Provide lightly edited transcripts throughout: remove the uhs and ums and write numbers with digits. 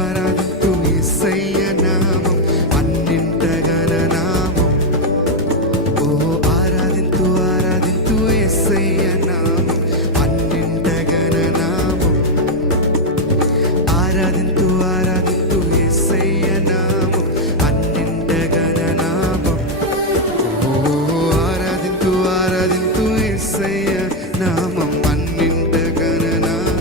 ఆరాధింతు యేసయ్య నామం అన్నింట ఘననామం. ఓ ఆరాధింతు ఆరాధింతు యేసయ్య నామం అన్నింట ఘననామం. ఆరాధింతు ఆరాధింతు యేసయ్య నామం అన్నింట ఘననామం. ఓ ఆరాధింతు ఆరాధింతు యేసయ్య నామం అన్నింట ఘననామం.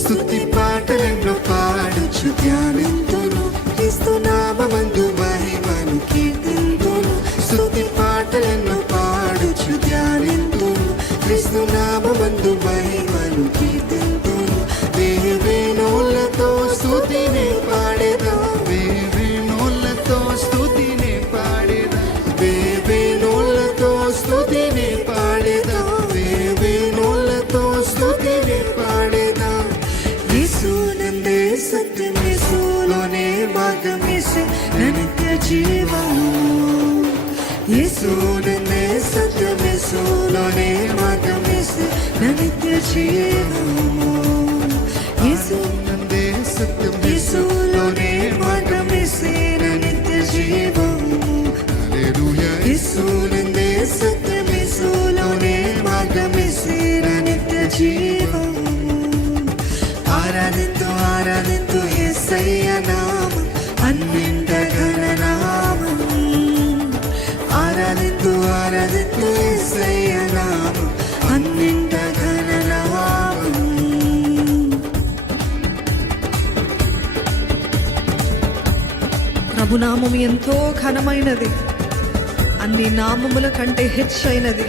స్తుతి పాటలను పాడుచు ధ్యానింతును క్రీస్తు నామమందు మహిమను కీర్తింతును. స్తుతి పాటలను పాడుచు ధ్యానింతును క్రీస్తు నామమందు మహిమను కీర్తింతును. వేవేణులతో స్తుతిని పాడేదా, వేవేణులతో స్తుతిని పాడేదా, వేవేణులతో స్తుతిని పాడేదా, వేవేణులతో స్తుతిని పాడేదా. యేసునందే సత్యం, యేసులోనే మార్గం, యేసే నా నిత్య జీవము. యేసునందే సత్యం, యేసులోనే మార్గం, యేసే నా నిత్య జీవము. యేసునందే సత్యం, యేసులోనే మార్గం, యేసే నా నిత్య జీవము. హల్లెలూయా. యేసునందే సత్యం, యేసులోనే మార్గం, యేసే నా నిత్య జీవము. ఆరాధింతు ఆరాధింతు యేసయ్య నామం అన్నింట ఘననామం. ఆరాధింతు ఆరాధింతు యేసయ్య నామం అన్నింట ఘననామం. ప్రభునామం ఎంతో ఘనమైనది, అన్ని నామముల కంటే హెచ్చైనది.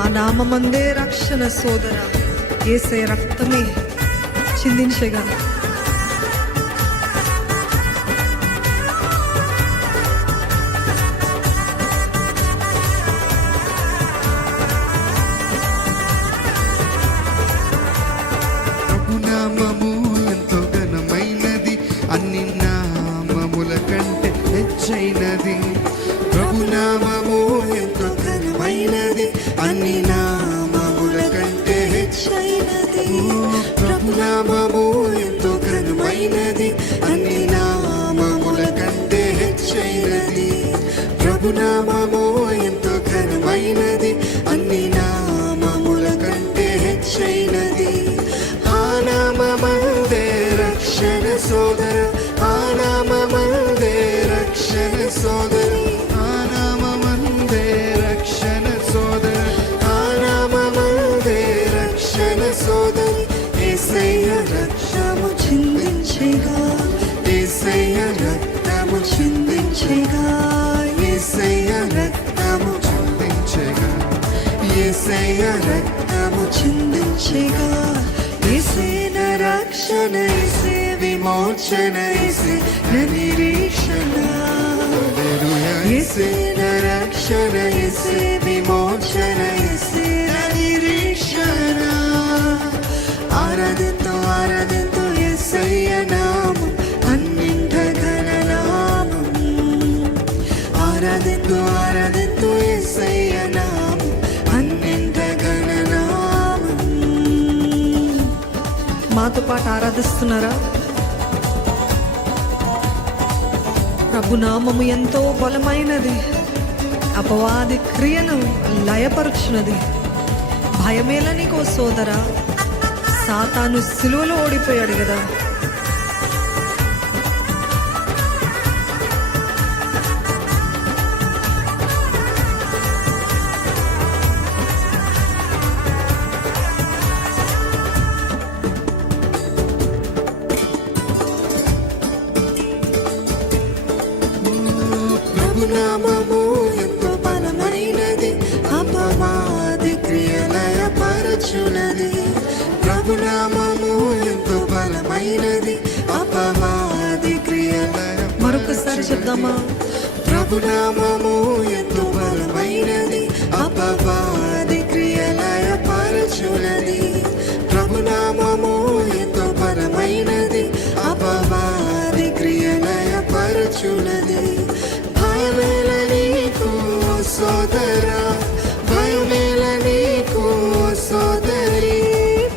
ఆ నామమందే రక్షణ సోదర, యేసయ్య రక్తమే చిందించగా. ప్రభునామము ఎంతో ఘనమైనది, అన్ని నామముల కంటే హెచ్చైనది. ప్రభునామము ఎంతో ఘనమైనది, అన్ని నామముల కంటే హెచ్చైనది. ప్రభునామము ఎంతో ఘనమైనది, అన్ని నామముల కంటే హెచ్చైనది. ప్రభునామము ఎంతో ఘనమైనది, అన్ని నామముల కంటే హెచ్చైనది. ఆ నామమందే రక్షణ సోదర, ఆ నామమందే రక్షణ సోదర, ఆ నామమందే రక్షణ సోదర, ఆ నామమందే రక్షణ సోదర. యేసయ్య రక్తము చిందించెగా, యేసయ్య రక్తము చిందించెగా, యేసయ్య రక్తము చిందించెగా, యేసయ్య రక్తము చిందించెగా. యేసే నా రక్షణ, యేసే విమోచన, యేసే నా నిరీక్షణ. యేసే నా రక్షణ, యేసే విమోచన, యేసే నా నిరీక్షణ. ఆరాధింతు ఆరాధింతు యేసయ్య నామం అన్నింట ఘననామం. ఆరాధింతు ఆరాధింతు యేసయ్య నామం అన్నింట ఘననామం. మాతో పాటు ఆరాధిస్తున్నారా? ప్రభునామము ఎంతో బలమైనది, అపవాది క్రియను లయపరుచున్నది. భయమేలా నీకో సోదరా, సాతాను సిలువలో ఓడిపోయాడు కదా. ప్రభునామము ఎంతో బలమైనది, అపవాది క్రియలయపరచునది. ప్రభునామము ఎంతో బలమైనది, అపవాది క్రియలయ. మరొకసారి చెప్దామా? ప్రభునామము ఎంతో బలమైనది, అపవాది క్రియలయపరచునది. ప్రభునామము ఎంతో బలమైనది, అపవాది క్రియలయపరచునది. భయమేల నీకు సోదరా, భయమేల నీకు సోదరి,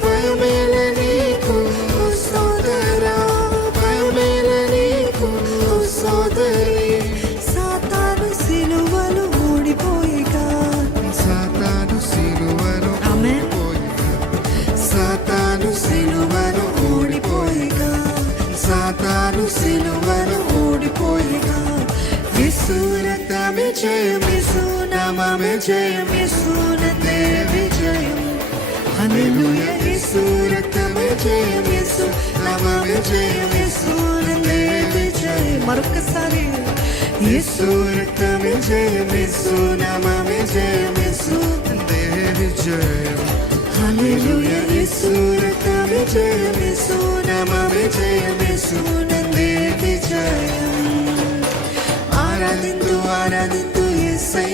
భయమేల నీకు సోదరా. సాతాను సిలువను ఓడిపోయిగా యేసు రక్తమే జయం యేసు నామమే జయం యేసు నందే విజయం హల్లెలూయా యేసు రక్తమే జయం యేసు నామమే జయం యేసు నందే విజయం మరొకసారి యేసు రక్తమే జయం యేసు నామమే జయం యేసు నందే విజయం హల్లెలూయా యేసు రక్తమే జయం యేసు నామమే జయం యేసు నందే విజయం ఆరాధింతు ఆరాధింతు యేసయ్య